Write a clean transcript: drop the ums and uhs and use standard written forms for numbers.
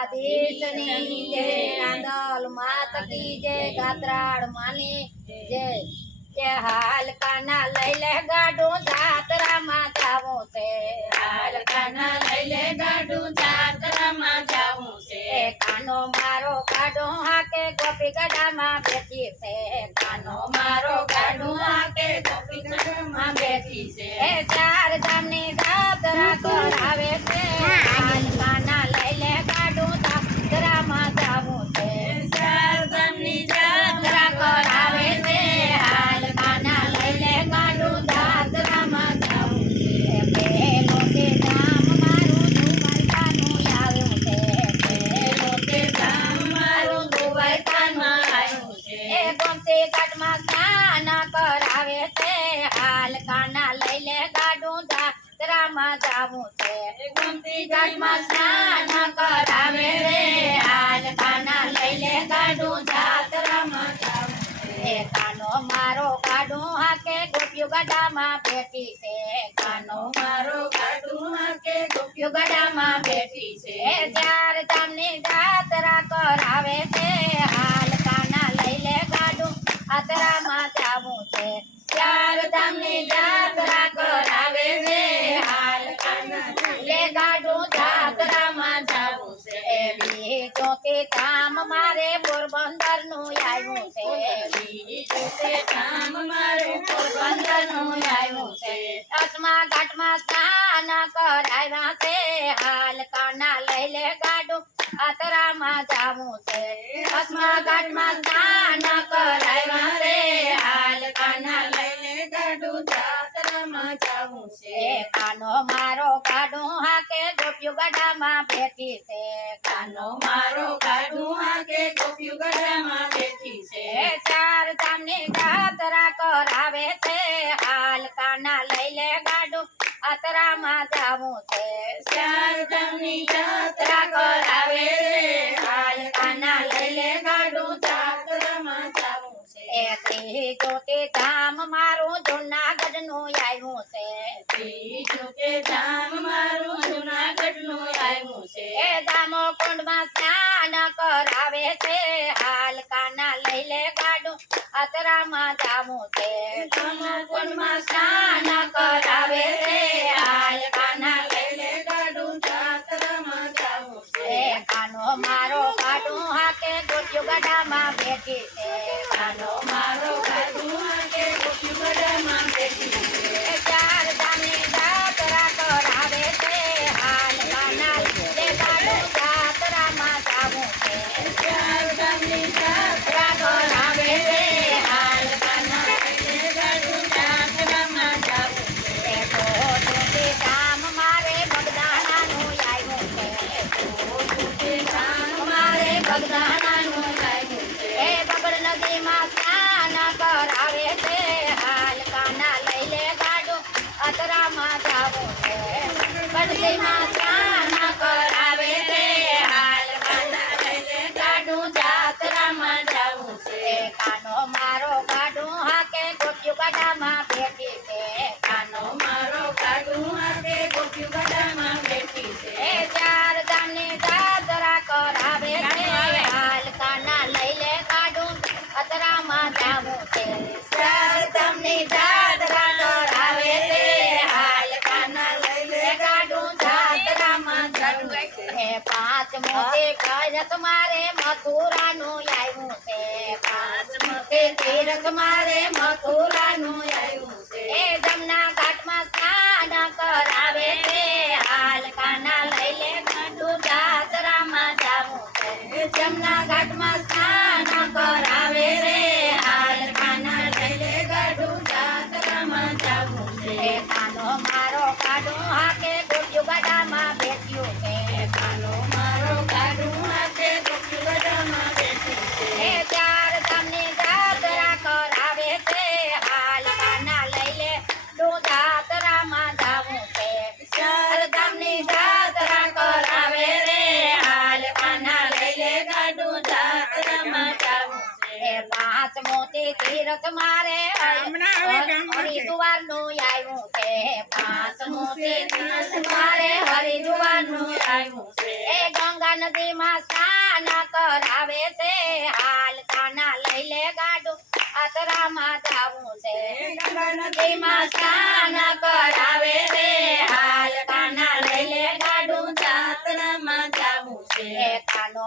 દ્વારકાધીશની જય, રાંદલ માત કી જય, ગાત્રાળ માની જય। કે હાલ કાના લઈ લે ગાડું જાત્રામાં જાવું છે, હાલ કાના લઈ લે ગાડું જાત્રામાં જાવું છે। કાનો મારો ગાડો હાકે ગોપી ગઢામાં બેઠી છે, કાનો મારો ગાડું હાકે ગોપી ગઢામાં બેઠી છે। ચાર ધામની જાત્રા કરાવે છે, હાલ કાના લઈ લે ગાડું જાત્રામાં જાવું છે, ચાર ધામની જાત્રા કરાવે છે, હાલ કાના લઈ લે ગાડું જાત્રામાં જાવું છે। પેલો તે ધામ મારું દ્વારકાનું આવ્યું છે, પેલો તે ધામ મારું દ્વારકામાં આવ્યું છે। ગોમતી ઘાટમાં સ્નાન કરાવે છે, હાલ કાના લઈ લે ગાડું જાત્રામાં જાવું છે, ગોમતી ઘાટમાં સ્નાન કરાવે છે, હાલ કાના લઈ લે ગાડું જાત્રામાં જાવું છે। કાનો મારો ગાડું હાકે ગોપિયું ગઢામાં બેઠી છે, કાનો મારો ગાડું હાકે ગોપીઓ ગઢામાં બેઠી છે। ચાર ધામની જાત્રા કરાવે છે, હાલ કાના લઈ લે ગાડું જાત્રામાં જાવું છે, ચાર ધામની જાત્રા કરાવે છે, હાલ કાના લે ગાડું જાત્રામાં જાવું છે। એવી ચોથી ધામ મારે પોરબંદર નું આવ્યું છે, બીજું તે ધામ મારું પોરબંદરનું આવ્યું છે। દસમા ઘાટમાં સ્નાન કરાવ્યા છે, હાલ કાના લઈ લે ગાડું જાત્રામાં જાવું છે, દસમા ઘાટમાં સ્નાન કરાવ્યા છે, હાલ કાના લઈ લે ગાડું જાત્રામાં જાવું છે। કાનો મારો ગાડું હાકે ગોપિયું ગઢામાં બેઠી છે, કાનો મારો ગાડું હાકે ગોપીઓ ગઢામાં બેઠી છે। ચાર ધામની જાત્રા કરાવે છે, હાલ કાના લઈ લે ગાડું જાત્રામાં જાવું છે, ચાર ધામની જાત્રા કરાવે છે, હાલ કાના લઈ લે ગાડું જાત્રામાં જાવું છે। ત્રીજો તે ધામ મારું જુનાગઢ નું આવ્યું છે, બીજું તે ધામ મારું જૂનાગઢનું આવ્યું છે। દામો કુંડમાં સ્નાન કરાવે છે, હાલ કાના લઈ લે ગાડું જાત્રામાં જાવું છે, ધામકુંડમાં સ્નાન કરાવે છે, હાલ કાના લઈ લે ગાડું જાત્રામાં જાવું છે। કાનો મારો ગાડું હાકે ગોપિયું ગઢામાં બેઠી છે, કાનો મારો ગાડું હાકે ગોપીઓ ગઢામાં બેઠી છે। ચાર ધામની જાત્રા કરાવે છે, હાલ કાના લે ગાડું જાત્રામાં જાવું છે, ચાર ધામની જાત્રા કરાવે છે, હાલ કાના લઈ લે ગાડું જાત્રામાં જાવું છે। તે ધામ મારે બગદાણાનું આવ્યું છે, તે ધામ મારે બગદાણાનું આવ્યું છે। બગડ નદીમાં સ્નાન કરાવે છે, હાલ કાના લઈ લે ગાડું જાત્રામાં જાવું છે, બગડીમાં સ્નાન કરાવે છે, હાલ કાના લઈ લે ગાડું જાત્રામાં જાવું છે। કાનો મારો ગાડું હાકે ગોપિયું ગઢામાં બેઠી છે, કાનો મારો ગાડું હાકે ગોપીઓ ગઢામાં બેઠી છે। ચાર ધામની જાત્રા કરાવે છે, હાલ કાના લઈ લે ગાડું જાત્રામાં જાવું છે, ચાર ધામની જાત્રા કરાવે છે, હાલ કાના લઈ લે ગાડું જાત્રામાં જાવું છે। પાંચમો તે તીરથ મારે મથુરાનું આવ્યું છે, પાંચમો તે તીરથ મારે મથુરાનું આવ્યું છે। જમના ઘાટમાં સ્નાન કરાવે છે, હાલ કાના લઈ લે ગાડું જાત્રામાં જાવું છે, જમના ઘાટમાં સ્નાન કરાવે છે, હાલ કાના લઈ લે ગાડું જાત્રામાં જાવું છે। કાનો મારો ગાડું હાકે ગોપિયું ગઢામાં બેઠ્યું છે, કાનો મારો ગાડું હાકે ગોપીઓ ગઢામાં બેઠી છે। ચાર ધામની જાત્રા કરાવે છે, હાલ કાના લઈ લે જાત્રામાં જાવું છે, ચાર ધામની જાત્રા કરાવે પાંચમોથી તીરથ મારે હમણાં હવે ગામમાં છે. હરિદ્વારનું આવ્યું છે પાંચમોથી તીરથ મારે હરિદ્વારનું આવ્યું છે એ ગંગા નદીમાં સ્નાન કરાવે છે હાલ કાના લઈ લે ગાડું આતરામાં જાવું છે ગંગા નદીમાં સ્નાન કરાવે છે હાલ કાના લઈ લે ગાડું જાત્રામાં જાવું છે. એ કાનો